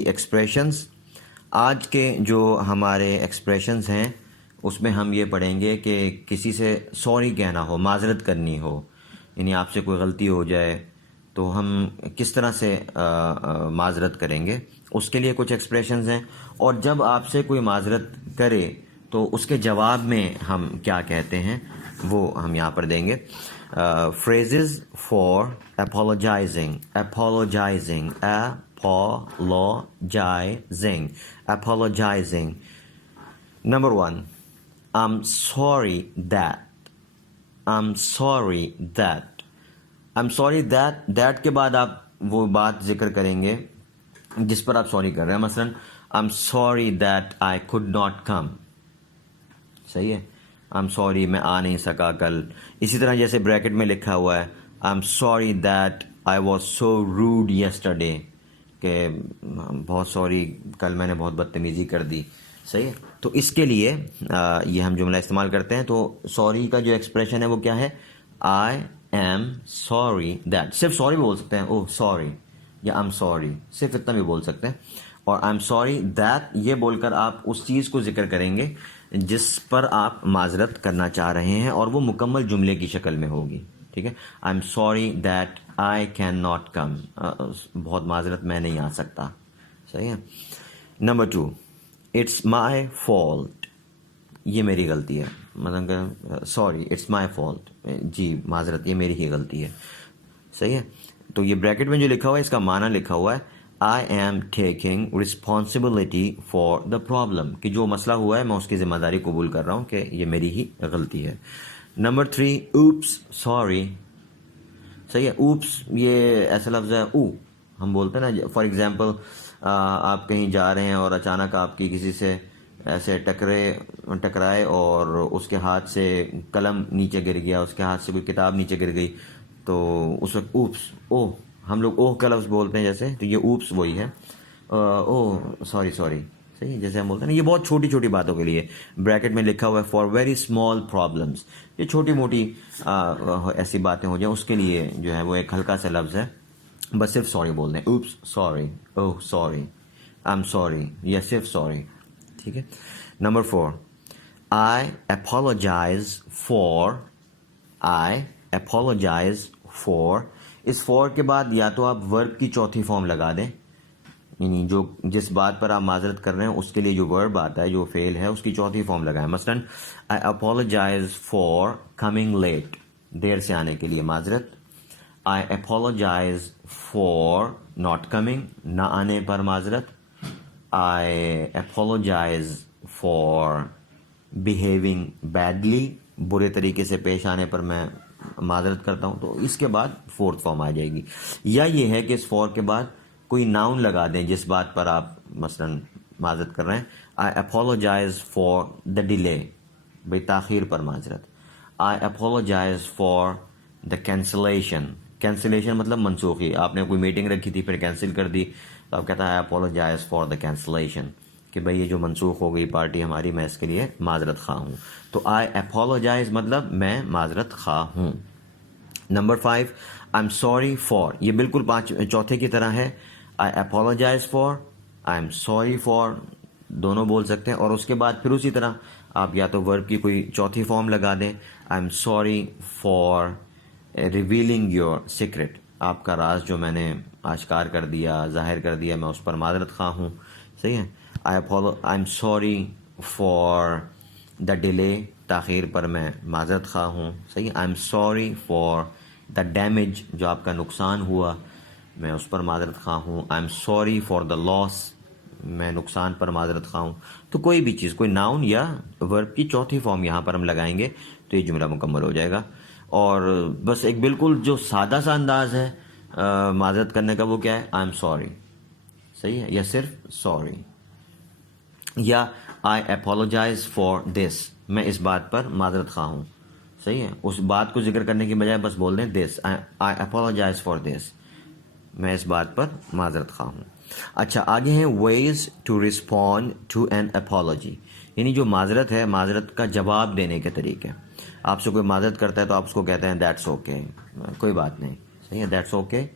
Expressions. آج کے جو ہمارے ایکسپریشنز ہیں اس میں ہم یہ پڑھیں گے کہ کسی سے سوری کہنا ہو، معذرت کرنی ہو، یعنی آپ سے کوئی غلطی ہو جائے تو ہم کس طرح سے معذرت کریں گے. اس کے لیے کچھ ایکسپریشنز ہیں، اور جب آپ سے کوئی معذرت کرے تو اس کے جواب میں ہم کیا کہتے ہیں وہ ہم یہاں پر دیں گے. Phrases for apologizing. Apologizing apologizing. Number one, I'm sorry that. I'm sorry that. I'm sorry that. That کے بعد آپ وہ بات ذکر کریں گے جس پر آپ سوری کر رہے ہیں. مثلا I'm sorry that I could not come. صحیح ہے. I'm sorry میں آ نہیں سکا کل. اسی طرح جیسے بریکٹ میں لکھا ہوا ہے I'm sorry that I was so rude yesterday. کہ بہت سوری کل میں نے بہت بدتمیزی کر دی. صحیح ہے. تو اس کے لیے یہ ہم جملہ استعمال کرتے ہیں. تو سوری کا جو ایکسپریشن ہے وہ کیا ہے؟ I am sorry that. صرف سوری بھی بول سکتے ہیں، اوہ سوری، یا آئی ایم سوری، صرف اتنا بھی بول سکتے ہیں. اور آئی ایم سوری دیٹ یہ بول کر آپ اس چیز کو ذکر کریں گے جس پر آپ معذرت کرنا چاہ رہے ہیں، اور وہ مکمل جملے کی شکل میں ہوگی. ٹھیک ہے. I am sorry that I can not come. بہت معذرت میں نہیں آ سکتا. صحیح ہے. Number 2، it's my fault. یہ میری غلطی ہے. مطلب سوری اٹس مائی فالٹ، جی معذرت یہ میری ہی غلطی ہے. صحیح ہے. تو یہ بریکٹ میں جو لکھا ہوا ہے اس کا معنی لکھا ہوا ہے I am taking responsibility for the problem, کہ جو مسئلہ ہوا ہے میں اس کی ذمہ داری قبول کر رہا ہوں کہ یہ میری ہی غلطی ہے. Number 3، Opus sorry. صحیح ہے. اوپس یہ ایسا لفظ ہے، او ہم بولتے ہیں نا. فار ایگزامپل آپ کہیں جا رہے ہیں اور اچانک آپ کی کسی سے ایسے ٹکرائے اور اس کے ہاتھ سے قلم نیچے گر گیا، اس کے ہاتھ سے کوئی کتاب نیچے گر گئی، تو اس وقت اوپس، اوہ ہم لوگ اوہ کا لفظ بولتے ہیں جیسے، تو یہ اوپس وہی ہے. اوہ سوری سوری. صحیح. جیسے ہم بولتے ہیں نا، یہ بہت چھوٹی چھوٹی باتوں کے لیے بریکٹ میں لکھا ہوا ہے فار ویری اسمال پرابلمس. یہ چھوٹی موٹی ایسی باتیں ہو جائیں اس کے لیے جو ہے وہ ایک ہلکا سا لفظ ہے. بس صرف سوری بول دیں، oops sorry, oh sorry, I am sorry, یا صرف سوری. ٹھیک ہے. Number 4، I apologize for. I apologize for. اس فار کے بعد یا تو آپ ورب کی چوتھی فارم لگا دیں، یعنی جو جس بات پر آپ معذرت کر رہے ہیں اس کے لیے جو ورب آتا ہے، جو فعل ہے، اس کی چوتھی فارم لگائیں. مثلا آئی اپولوجائز فار کمنگ لیٹ، دیر سے آنے کے لیے معذرت. I apologize for not coming, نہ آنے پر معذرت. I apologize for behaving badly, برے طریقے سے پیش آنے پر میں معذرت کرتا ہوں. تو اس کے بعد فورتھ فارم آ جائے گی. یا یہ ہے کہ اس فور کے بعد کوئی ناؤن لگا دیں جس بات پر آپ مثلا معذرت کر رہے ہیں. I apologize for the delay, بھائی تاخیر پر معذرت. I apologize for the cancellation. Cancellation مطلب منسوخی. آپ نے کوئی میٹنگ رکھی تھی پھر کینسل کر دی، تو آپ کہتا ہے I apologize for the cancellation, کہ بھائی یہ جو منسوخ ہو گئی پارٹی ہماری، میں اس کے لیے معذرت خواہ ہوں. تو آئی اپولوجائز مطلب میں معذرت خواہ ہوں. Number 5، I am sorry for. یہ بالکل چوتھے کی طرح ہے. I apologize for, I am sorry for, دونوں بول سکتے ہیں. اور اس کے بعد پھر اسی طرح آپ یا تو ورب کی کوئی چوتھی فارم لگا دیں. آئی am sorry for revealing your secret. آپ کا راز جو میں نے آشکار کر دیا، ظاہر کر دیا، میں اس پر معذرت خواہ ہوں. صحیح ہے. I am sorry for the delay, تاخیر پر میں معذرت خواہ ہوں. صحیح. آئی am sorry for the damage, جو آپ کا نقصان ہوا، میں اس پر معذرت خواہ ہوں. I am sorry for the loss, میں نقصان پر معذرت خواہ ہوں. تو کوئی بھی چیز، کوئی ناؤن یا ورب کی چوتھی فارم یہاں پر ہم لگائیں گے تو یہ جملہ مکمل ہو جائے گا. اور بس ایک بالکل جو سادہ سا انداز ہے معذرت کرنے کا، وہ کیا ہے؟ I am sorry. صحیح ہے. یا صرف سوری. یا آئی اپولوجائز فار دس، میں اس بات پر معذرت خواہ ہوں. صحیح ہے. اس بات کو ذکر کرنے کی بجائے بس بول دیں دس، آئی اپولوجائز فار دس، میں اس بات پر معذرت خواہ ہوں. اچھا، آگے ہیں ways to respond to an apology, یعنی جو معذرت ہے، معذرت کا جواب دینے کے طریقے. آپ سے کوئی معذرت کرتا ہے تو آپ اس کو کہتے ہیں دیٹس اوکے، کوئی بات نہیں. صحیح ہے. دیٹس اوکے،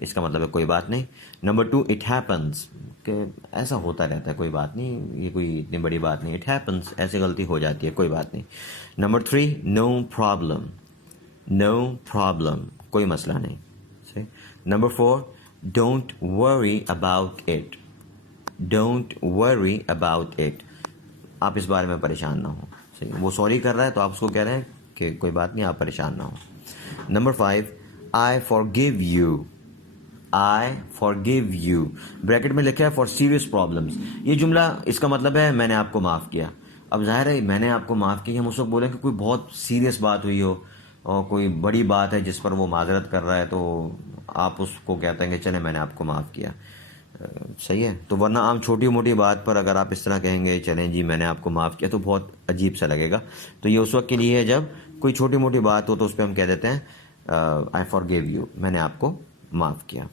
اس کا مطلب ہے کوئی بات نہیں. نمبر 2 اٹ ہیپنس کہ ایسا ہوتا رہتا ہے کوئی بات نہیں, یہ کوئی اتنی بڑی بات نہیں. اٹ ہیپنس ایسے غلطی ہو جاتی ہے کوئی بات نہیں. Number 3 no problem, no problem کوئی مسئلہ نہیں. صحیح. Number 4 don't worry about it, don't worry about it, آپ اس بارے میں پریشان نہ ہوں. صحیح. وہ سوری کر رہا ہے تو آپ اس کو کہہ رہے ہیں کہ کوئی بات نہیں آپ پریشان نہ ہوں. Number 5 I forgive you, I forgive you bracket میں لکھا ہے فار سیریس پرابلمس. یہ جملہ اس کا مطلب ہے میں نے آپ کو معاف کیا. اب ظاہر ہے میں نے آپ کو معاف کیا, ہم اس وقت بولیں کہ کوئی بہت سیریس بات ہوئی ہو اور کوئی بڑی بات ہے جس پر وہ معذرت کر رہا ہے, تو آپ اس کو کہتے ہیں کہ چلیں میں نے آپ کو معاف کیا. صحیح ہے. تو ورنہ عام چھوٹی موٹی بات پر اگر آپ اس طرح کہیں گے چلیں جی میں نے آپ کو معاف کیا تو بہت عجیب سا لگے گا. تو یہ اس وقت کے لیے ہے جب کوئی چھوٹی موٹی بات ہو تو اس پہ ہم کہہ دیتے ہیں آئی فارگیو یو, میں نے آپ کو معاف کیا.